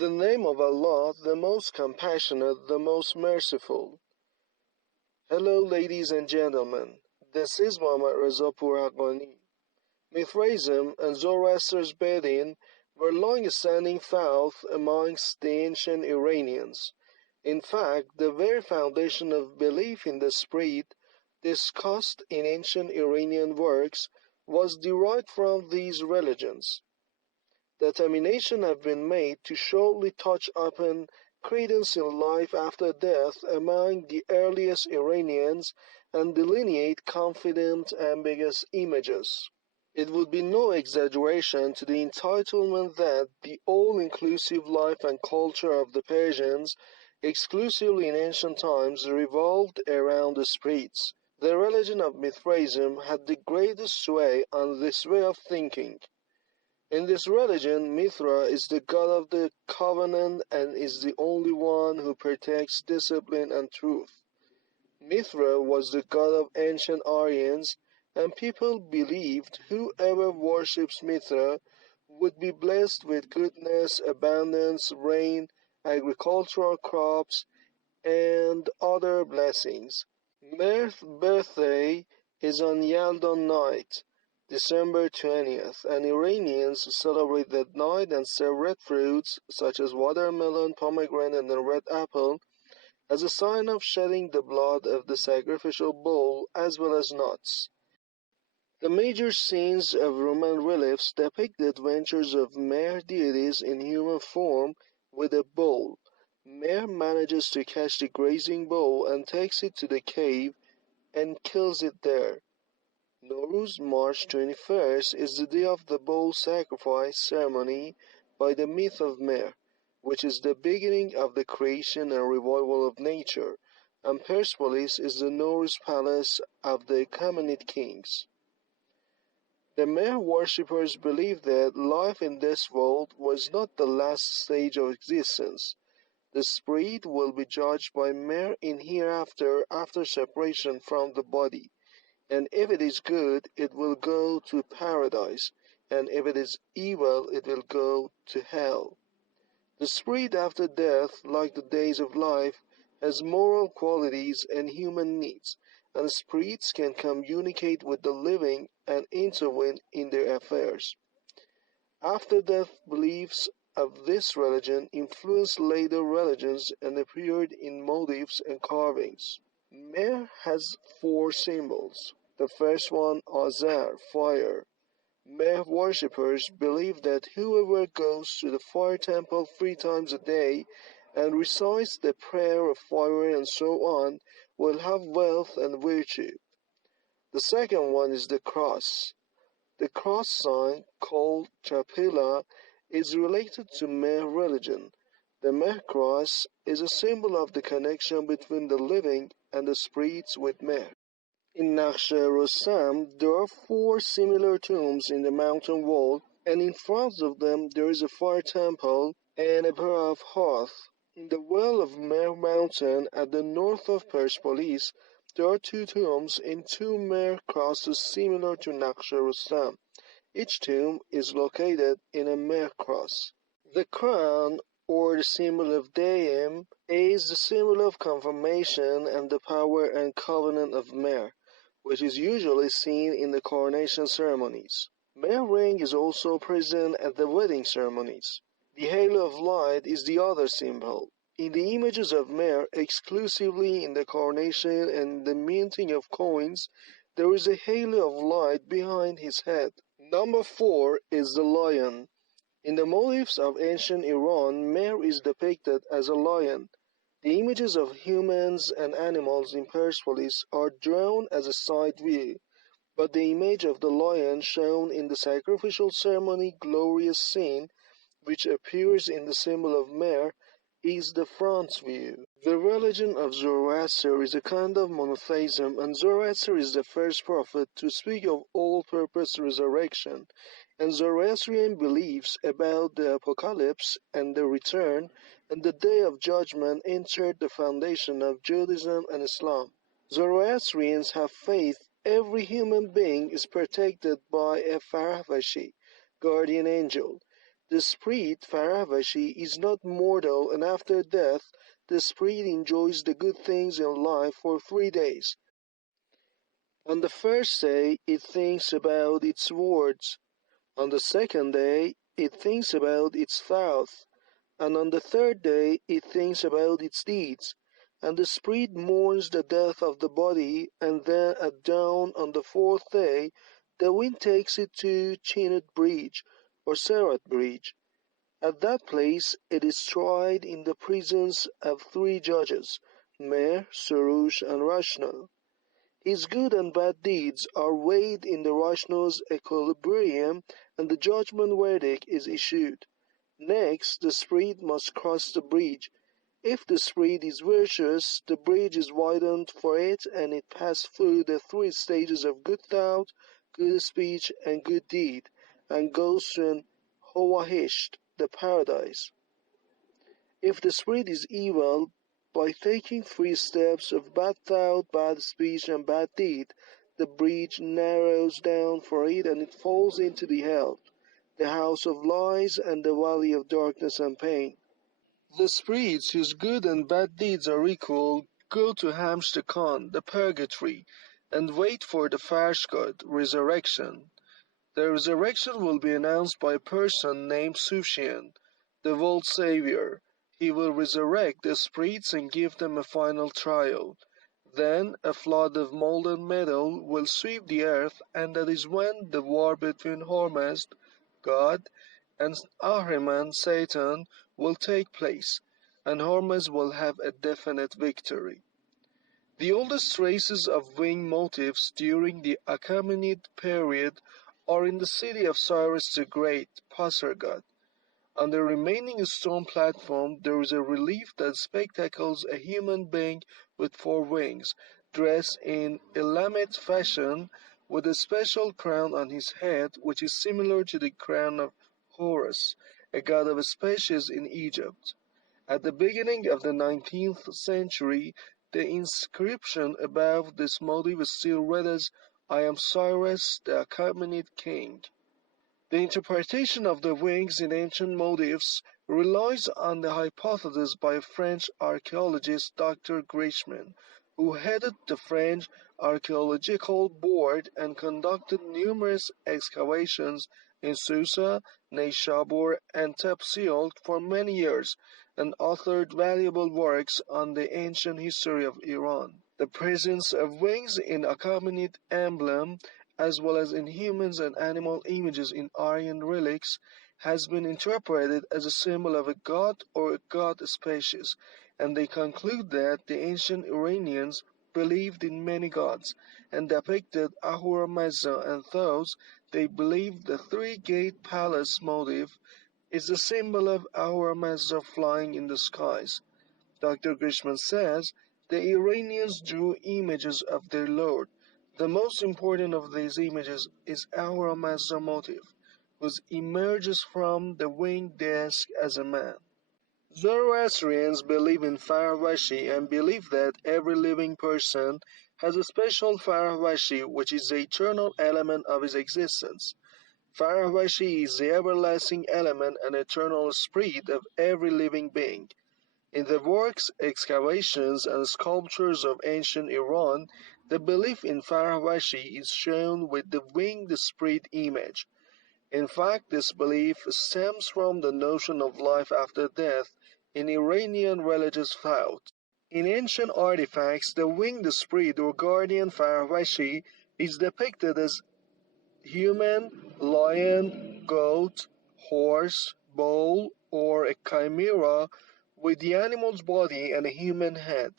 In the name of Allah, the most compassionate, the most merciful. Hello, ladies and gentlemen. This is Muhammad Reza Puraghani. Mithraism and Zoroaster's Bedin were long-standing faith amongst the ancient Iranians. In fact, the very foundation of belief in the spirit discussed in ancient Iranian works was derived from these religions. Determination have been made to shortly touch upon credence in life after death among the earliest Iranians and delineate confident, ambiguous images. It would be no exaggeration to the entitlement that the all-inclusive life and culture of the Persians, exclusively in ancient times, revolved around the spirits. The religion of Mithraism had the greatest sway on this way of thinking. In this religion, Mithra is the god of the covenant and is the only one who protects discipline and truth. Mithra was the god of ancient Aryans, and people believed whoever worships Mithra would be blessed with goodness, abundance, rain, agricultural crops, and other blessings. Mer's birthday is on Yaldan night, December 20th, and Iranians celebrate that night and serve red fruits such as watermelon, pomegranate, and red apple as a sign of shedding the blood of the sacrificial bull as well as nuts. The major scenes of Roman reliefs depict the adventures of Mer deities in human form with a bull. Mer manages to catch the grazing bull and takes it to the cave and kills it there. Nowruz, March 21st, is the day of the bull sacrifice ceremony by the myth of Mer, which is the beginning of the creation and revival of nature, and Persepolis is the Nowruz palace of the Achaemenid kings. The Mer worshippers believed that life in this world was not the last stage of existence. The spirit will be judged by Mer in hereafter after separation from the body. And if it is good, it will go to paradise, and if it is evil, it will go to hell. The spirit after death, like the days of life, has moral qualities and human needs, and spirits can communicate with the living and intervene in their affairs. After-death beliefs of this religion influenced later religions and appeared in motifs and carvings. Mer has four symbols. The first one, Azar, fire. Mer worshippers believe that whoever goes to the fire temple 3 times a day and recites the prayer of fire and so on will have wealth and virtue. The second one is the cross. The cross sign, called chapela, is related to Mer religion. The Mer cross is a symbol of the connection between the living and the spirits with Mer. In Nakhshe-Rostam, there are 4 similar tombs in the mountain wall, and in front of them there is a fire temple and a pair of hearths. In the well of Mer mountain at the north of Persepolis, there are 2 tombs in 2 Mer crosses similar to Nakhshe-Rostam. Each tomb is located in a Mer cross. The crown, or the symbol of Daim, is the symbol of confirmation and the power and covenant of Mer, which is usually seen in the coronation ceremonies. Mer ring is also present at the wedding ceremonies. The halo of light is the other symbol. In the images of Mer, exclusively in the coronation and the minting of coins, there is a halo of light behind his head. Number 4 is the lion. In the motifs of ancient Iran, Mer is depicted as a lion. The images of humans and animals in Persepolis are drawn as a side view, but the image of the lion shown in the sacrificial ceremony glorious scene, which appears in the symbol of Mer, is the front view. The religion of Zoroaster is a kind of monotheism, and Zoroaster is the first prophet to speak of all-purpose resurrection, and Zoroastrian beliefs about the apocalypse and the return and the day of judgment entered the foundation of Judaism and Islam. Zoroastrians have faith every human being is protected by a Farahvashi, guardian angel. The spirit Faravashi is not mortal, and after death the spirit enjoys the good things in life for 3 days. On the first day it thinks about its words, on the second day it thinks about its thoughts, and on the third day it thinks about its deeds. And the spirit mourns the death of the body, and then at dawn on the fourth day the wind takes it to Chinut Bridge or Sarat Bridge. At that place it is tried in the presence of 3 judges, Mer, Surush, and Rashna. His good and bad deeds are weighed in the Rashna's equilibrium, and the judgment verdict is issued. Next, the spirit must cross the bridge. If the spirit is virtuous, the bridge is widened for it, and it passes through the 3 stages of good thought, good speech, and good deed, and goes to an Hawahisht, the paradise. If the spirit is evil, by taking 3 steps of bad thought, bad speech, and bad deed, the bridge narrows down for it, and it falls into the hell, the house of lies, and the valley of darkness and pain. The spirits whose good and bad deeds are equal go to Hamshta Khan, the purgatory, and wait for the Farshgad, resurrection. The resurrection will be announced by a person named Sufyan, the world savior. He will resurrect the spirits and give them a final trial. Then a flood of molten metal will sweep the earth, and that is when the war between Hormazd, God, and Ahriman, Satan, will take place, and Hormuzd will have a definite victory. The oldest traces of wing motifs during the Achaemenid period are in the city of Cyrus the Great, Pasargad. On the remaining stone platform there is a relief that spectacles a human being with 4 wings, dressed in inanimate fashion, with a special crown on his head which is similar to the crown of Horus, a god of species in Egypt. At the beginning of the 19th century, the inscription above this motif still read as "I am Cyrus, the Achaemenid king." The interpretation of the wings in ancient motifs relies on the hypothesis by French archaeologist Dr. Grishman, who headed the French Archaeological Board and conducted numerous excavations in Susa, Neyshabur, and Tepsil for many years, and authored valuable works on the ancient history of Iran. The presence of wings in Achaemenid emblem, as well as in humans and animal images in Aryan relics, has been interpreted as a symbol of a god or a god species, and they conclude that the ancient Iranians believed in many gods, and depicted Ahura Mazda, and thus they believed the three-gate palace motif is the symbol of Ahura Mazda flying in the skies. Dr. Grishman says the Iranians drew images of their Lord. The most important of these images is Ahura Mazda motif, which emerges from the winged disk as a man. Zoroastrians believe in Faravashi and believe that every living person has a special Faravashi which is the eternal element of his existence. Faravashi is the everlasting element and eternal spirit of every living being. In the works, excavations, and sculptures of ancient Iran, the belief in Faravashi is shown with the winged spirit image. In fact, this belief stems from the notion of life after death in Iranian religious thought. In ancient artifacts, the winged spirit or guardian Faravashi is depicted as human, lion, goat, horse, bull, or a chimera with the animal's body and a human head.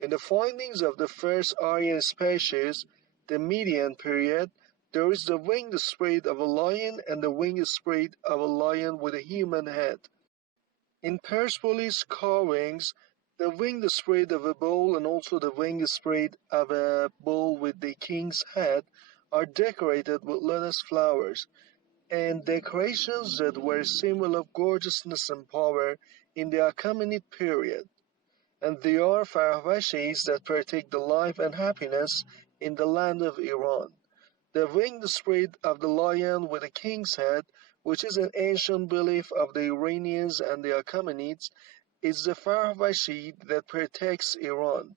In the findings of the first Aryan species, the Median period, there is the winged spirit of a lion and the winged spirit of a lion with a human head. In Persepolis carvings, the winged spirit of a bull and also the winged spirit of a bull with the king's head are decorated with lotus flowers, and decorations that were a symbol of gorgeousness and power in the Achaemenid period. And they are Faravashis that partake the life and happiness in the land of Iran. The winged spirit of the lion with a king's head which is an ancient belief of the Iranians and the Achaemenids, is the Faravashi that protects Iran.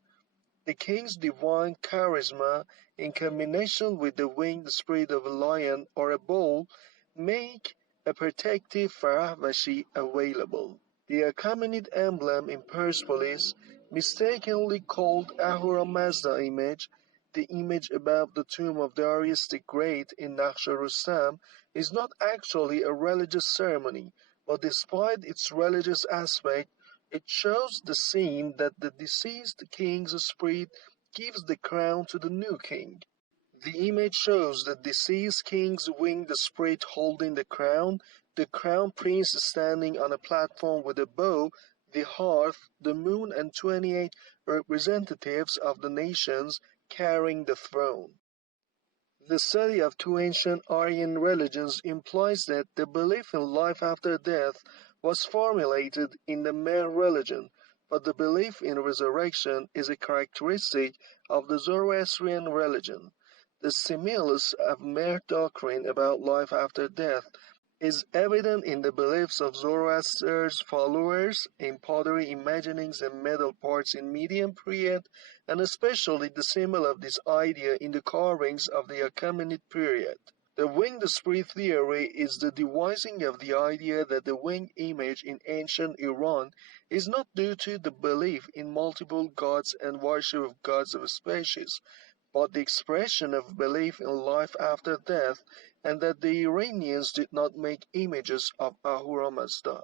The king's divine charisma, in combination with the winged spirit of a lion or a bull, make a protective Faravashi available. The Achaemenid emblem in Persepolis, mistakenly called Ahura Mazda image, the image above the tomb of Darius the Great in Nakhsha Rustam, is not actually a religious ceremony, but despite its religious aspect, it shows the scene that the deceased king's spirit gives the crown to the new king. The image shows the deceased king's winged spirit holding the crown prince standing on a platform with a bow, the hearth, the moon, and 28 representatives of the nations carrying the throne. The study of two ancient Aryan religions implies that the belief in life after death was formulated in the Mer religion, but the belief in resurrection is a characteristic of the Zoroastrian religion. The stimulus of Mer doctrine about life after death is evident in the beliefs of Zoroaster's followers in pottery imaginings and metal parts in Median period, and especially the symbol of this idea in the carvings of the Achaemenid period. The winged spirit theory is the devising of the idea that the winged image in ancient Iran is not due to the belief in multiple gods and worship of gods of a species, but the expression of belief in life after death, and that the Iranians did not make images of Ahura Mazda.